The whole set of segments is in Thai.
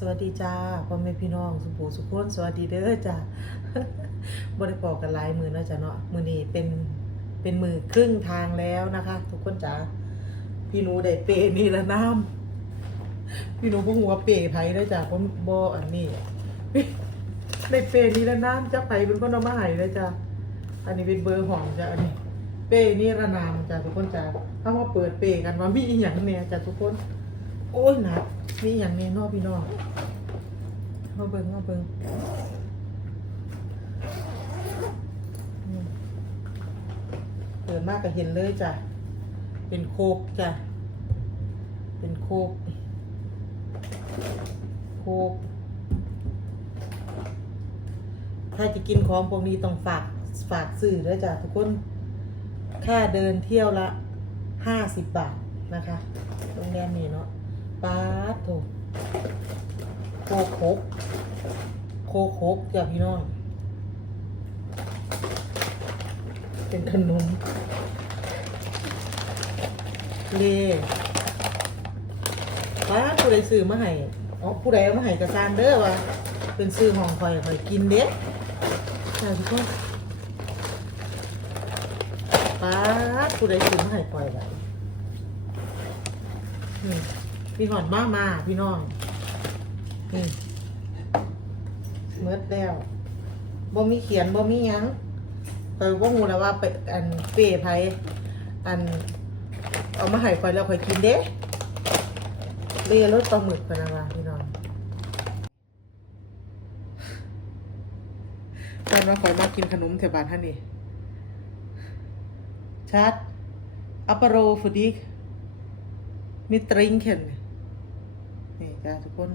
สวัสดีจ้าพ่อแม่พี่น้องสุภูสุพนสวัสดีเด้อจ้าบริปอกกันหลายมือเนาะจ้ะเนาะมือนี้เป็นเป็นมือครึ่งทางแล้วนะคะ ทุกคนจ้าพี่หนูได้เปนี่ละน้ำพี่หนูบ่หัวเปไผ่เด้จ้าผมบ่อันนี้ได้เปนี่ละน้ำจักไผ่เป็นคนเอามาให้เด้จ้าอันนี้เป็นเบอร์หองจ้ะอันนี้เปนี่ละนามจ้าทุกคนจ้าถ้ามาเปิดเปกันว่ามีอหย่างเนี่ยจ้าทุกคน อ้ยหนักมีอย่างแนี้นอพี่น้องมาเบิ่งมาเบิ่งเปิดมากก็เห็นเลยจ้ะ เป็นโคกจ้ะ เป็นโคก โคก ถ้าจะกินของพวกนี้ต้องฝากฝากสื่อด้วยจ้ะทุกคน ค่าเดินเที่ยวละห้าสิบบาทนะคะ โรงแรมนี้เนาะ ป๊าดโถโคโคกโคโคกจ้ะพี่น้อง เป็นขนมเล่ป้าผู้ใดซื้อมาให้อ๋อผู้ใดเอามาให้กระซานเด้อว่าเป็นซื้อของคอยคอยกินเด้จ้าทุกคนป้าผู้ใดซื้อมาให้คอยไว้ นี่พี่หอนมากมาพี่น้องนี่เมื่อแล้วบ่มีเขียนบ่มีหยังเออบ่ฮู้แล้วว่าไปอันเป้ไผอัน เอามาให้ข่อยแล้วข่อยกินเด้เรียรสปลาหมึกไปนะว่าพี่น้องตอนว่าข่อยมากินขนมแถวบ้านท่านนี่ชัดอัปโรฟูดิกมีตริงเข็น นี่จ้าทุกคน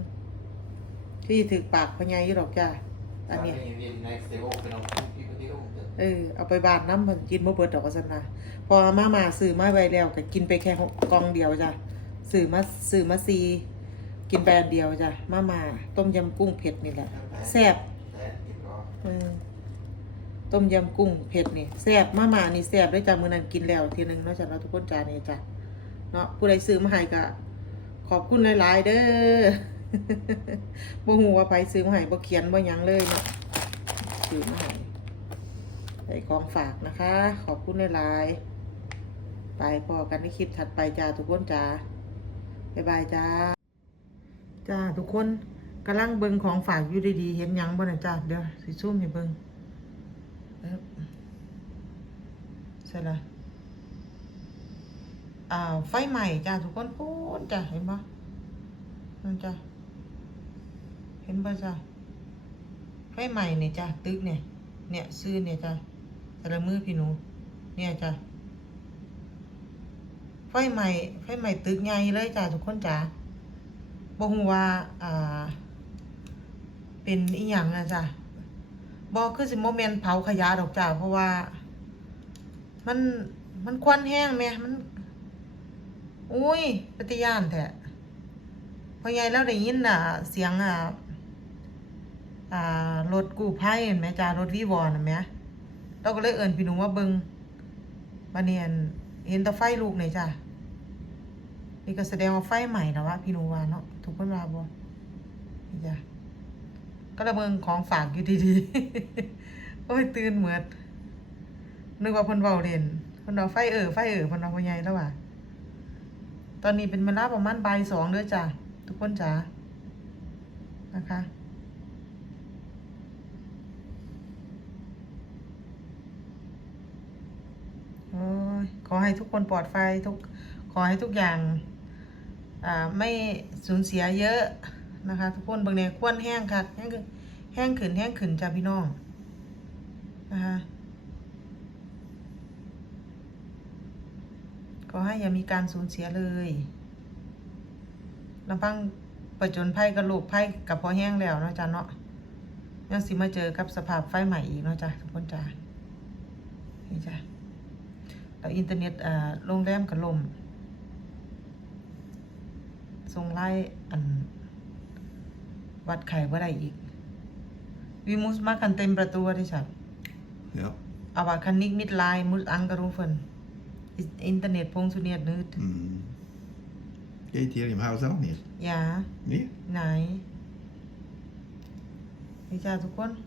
ที่ถึกปากพญายหรอกจ้าอันเนี้ย next day åker de till Piteå. เออเอาไปบานน้ำมันกินบ่เบิดดอกว่าซั่นนะพออามามาซื้อมาไว้แล้วก็กินไปแค่หกกล่องเดียวจ้ะซื้อมาซื้อมาซีกินไปอันเดียวจ้ะมามาต้มยำกุ้งเผ็ดนี่แหละแซ่บ Det är inte bra. เออต้มยำกุ้งเผ็ดนี่แซ่บมามานี่แซ่บด้วยจ้ะมื้อนั้นกินแล้วทีนึงเนาะจ้ะเนาะทุกคนจ้านี่จ้ะเนาะผู้ใดซื้อมาให้ก็ ขอบคุณหลาย ๆ เด้อบ่ฮู้ว่าไผซื้อมาให้บ่เขียนบ่ยังเลยเนาะซื้อมาให้ใส่ของฝากนะคะ ขอบคุณหลาย ๆ ไปพอกันในคลิปถัดไปจ้าทุกคนจ้าบ๊ายบายจ้า จ้าทุกคนกำลังเบิงของฝากอยู่ดี ๆ เห็นยังบ่น่ะจ้าเดี๋ยวสิซูมให้เบิงเอิบใช่ละ ไฟใหม่จ้าทุกคนพูนจ้าเห็นปะนั่นจ้าเห็นปะจ้าไฟใหม่เนี่ยจ้าตึกเนี่ย เนี่ยซื้อเนี่ยจ้าแต่ละมือพี่หนู เนี่ยจ้าไฟใหม่ไฟใหม่ตึกใหญ่เลยจ้าทุกคนจ้าบ่ฮู้ว่าอ่า เป็นอีหยังนะจ้ะบ่คือสิบ่แม่นเผาขยะดอกจ้ะเพราะว่า มันมันควันแห้งแม่มัน อุ้ยปฏิญาณแท้พอใหญ่แล้วได้ยินน่ะ เสียงอะอ่ารถกู้ภัยเห็นไหมจ้ารถวีวอนเห็นไหมเราก็เลยเอิ้นพี่หนุ่มว่าเบิงบัดนี้อันเห็นต่ไฟลูกนี่จ้ะนี่ก็แสดงว่าไฟใหม่แล้ววะพี่หนูว่าเนาะทุกคนว่าบ่จ้ะก็ระเบิงของฝากอยู่ดีๆโอ้ยตื่นเหมือดนึกว่าเพิ่นเว้าเล่นเพิ่นเอาไฟเออไฟเออเพิ่นเอาพ่อใหญ่แล้วว่ะ ตอนนี้เป็นเวลาประมาณบ่ายสองเด้อจ้ะทุกคนจ้ะนะคะโอ้ยขอให้ทุกคนปลอดภัยทุกขอให้ทุกอย่างอ่าไม่สูญเสียเยอะนะคะ ทุกคนบางแนควนแห้งค่ะแห้งขึ้นแห้งขึ้นแห้งขึ้นจ้าพี่น้องนะคะ ขอให้อย่ามีการสูญเสียเลยลำพังประจนภัยกับโลกภัยกับพอแห้งแล้วเนาะจ้าเนาะยังสิมาเจอกับสภาพไฟใหม่อีกเนาะจ้าทุกคนจ้านี่จ้าแล้วอินเทอร์เน็ตอ่าโรงแรมก็ล่มส่งไล่อัน วัดไข่ว่าได้อีก Vi måste man kan temperatur i chat. Ja. Aber kan nicht mit Line muss angerufen. internet funktioniert nicht. Mhm. Geht hier im Haus auch nicht? Ja. Nicht? Nein. Ich sage, du kannst.